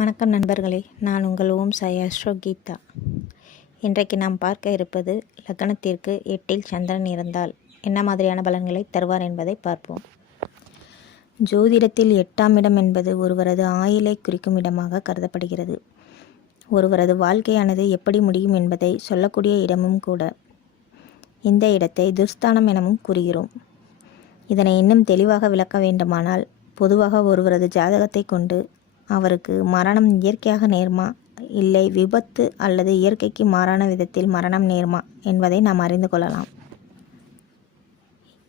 வணக்கம் நண்பர்களே, நான் உங்கள் ஓம் சாய் அஸ்ட்ரோ கீதா. இன்றைக்கு நாம் பார்க்க இருப்பது லக்னத்திற்கு 8இல் சந்திரன் இருந்தால் என்ன மாதிரியான பலன்களை தருவார் என்பதை பார்ப்போம். ஜோதிடத்தில் 8ஆம் இடம் என்பது ஒருவரது ஆயுளை குறிக்கும் இடமாக கருதப்படுகிறது. ஒருவரது வாழ்க்கையானது எப்படி முடியும் என்பதை சொல்லக்கூடிய இடமும் கூட. இந்த இடத்தை துர்ஸ்தானம் எனவும் கூறுகிறோம். இதனை இன்னும் தெளிவாக விளக்க வேண்டுமானால், பொதுவாக ஒருவரது ஜாதகத்தை கொண்டு அவருக்கு மரணம் இயற்கையாக நேர்மா, இல்லை விபத்து அல்லது இயற்கைக்கு மாறான விதத்தில் மரணம் நேர்மா என்பதை நாம் அறிந்து கொள்ளலாம்.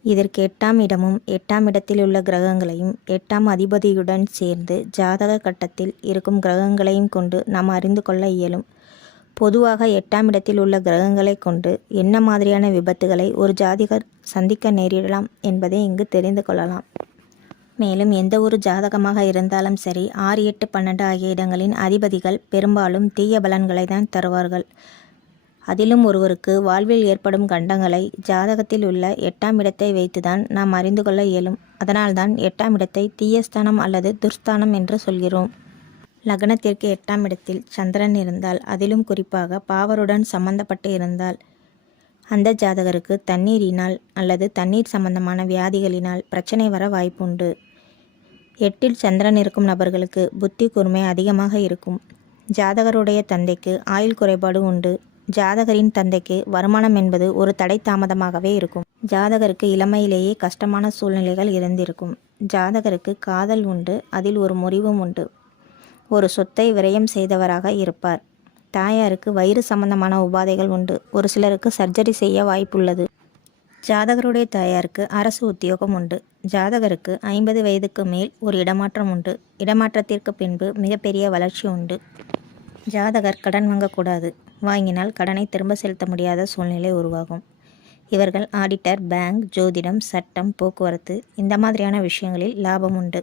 இதற்கு 8ஆம் இடமும் 8ஆம் இடத்தில் உள்ள கிரகங்களையும் 8ஆம் அதிபதியுடன் சேர்ந்து ஜாதக கட்டத்தில் இருக்கும் கிரகங்களையும் கொண்டு நாம் அறிந்து கொள்ள இயலும். பொதுவாக 8ஆம் இடத்தில் உள்ள கிரகங்களை கொண்டு என்ன மாதிரியான விபத்துகளை ஒரு ஜாதகர் சந்திக்க நேரிடலாம் என்பதை இங்கு தெரிந்து கொள்ளலாம். மேலும் எந்த ஒரு ஜாதகமாக இருந்தாலும் சரி, 6, 8, 12 ஆகிய இடங்களின் அதிபதிகள் பெரும்பாலும் தீய பலன்களை தான் தருவார்கள். அதிலும் ஒருவருக்கு வாழ்வில் ஏற்படும் கண்டங்களை ஜாதகத்தில் உள்ள 8ஆம் இடத்தை வைத்துதான் நாம் அறிந்து கொள்ள இயலும். அதனால்தான் 8ஆம் இடத்தை தீயஸ்தானம் அல்லது துர்ஸ்தானம் என்று சொல்கிறோம். லக்னத்திற்கு 8ஆம் இடத்தில் சந்திரன் இருந்தால், அதிலும் குறிப்பாக பாவருடன் சம்பந்தப்பட்டு இருந்தால், அந்த ஜாதகருக்கு தண்ணீரினால் அல்லது தண்ணீர் சம்பந்தமான வியாதிகளினால் பிரச்சனை வர வாய்ப்புண்டு. 8இல் சந்திரன் இருக்கும் நபர்களுக்கு புத்தி கூர்மை அதிகமாக இருக்கும். ஜாதகருடைய தந்தைக்கு ஆயுள் குறைபாடு உண்டு. ஜாதகரின் தந்தைக்கு வருமானம் என்பது ஒரு தடை தாமதமாகவே இருக்கும். ஜாதகருக்கு இளமையிலேயே கஷ்டமான சூழ்நிலைகள் இருந்திருக்கும். ஜாதகருக்கு காதல் உண்டு, அதில் ஒரு முறிவும் உண்டு. ஒரு சொத்தை விரயம் செய்தவராக இருப்பார். தாயாருக்கு வயிறு சம்பந்தமான உபாதைகள் உண்டு. ஒரு சிலருக்கு சர்ஜரி செய்ய வாய்ப்புள்ளது. ஜாதகருடைய தாயாருக்கு அரசு உத்தியோகம் உண்டு. ஜாதகருக்கு 50 வயதுக்கு மேல் ஒரு இடமாற்றம் உண்டு. இடமாற்றத்திற்கு பின்பு மிகப்பெரிய வளர்ச்சி உண்டு. ஜாதகர் கடன் வாங்கக்கூடாது. வாங்கினால் கடனை திரும்ப செலுத்த முடியாத சூழ்நிலை உருவாகும். இவர்கள் ஆடிட்டர், பேங்க், ஜோதிடம், சட்டம், போக்குவரத்து இந்த மாதிரியான விஷயங்களில் லாபம் உண்டு.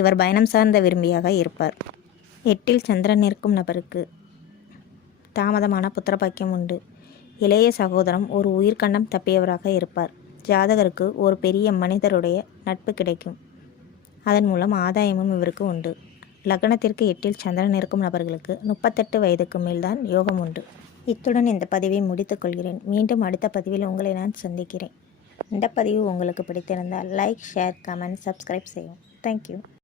இவர் பயணம் சார்ந்த விரும்பியாக இருப்பார். 8இல் சந்திரன் இருக்கும் நபருக்கு தாமதமான புத்திரபாக்கியம் உண்டு. இளைய சகோதரம் ஒரு உயிர்கண்டம் தப்பியவராக இருப்பார். ஜாதகருக்கு ஒரு பெரிய மனிதருடைய நட்பு கிடைக்கும். அதன் மூலம் ஆதாயமும் இவருக்கு உண்டு. லக்னத்திற்கு 8இல் சந்திரன் இருக்கும் நபர்களுக்கு 38 வயதுக்கு மேல்தான் யோகம் உண்டு. இத்துடன் இந்த பதிவை முடித்துக் கொள்கிறேன். மீண்டும் அடுத்த பதிவில் உங்களை நான் சந்திக்கிறேன். இந்த பதிவு உங்களுக்கு பிடித்திருந்தால் லைக், ஷேர், கமெண்ட், சப்ஸ்கிரைப் செய்யும். தேங்க்யூ.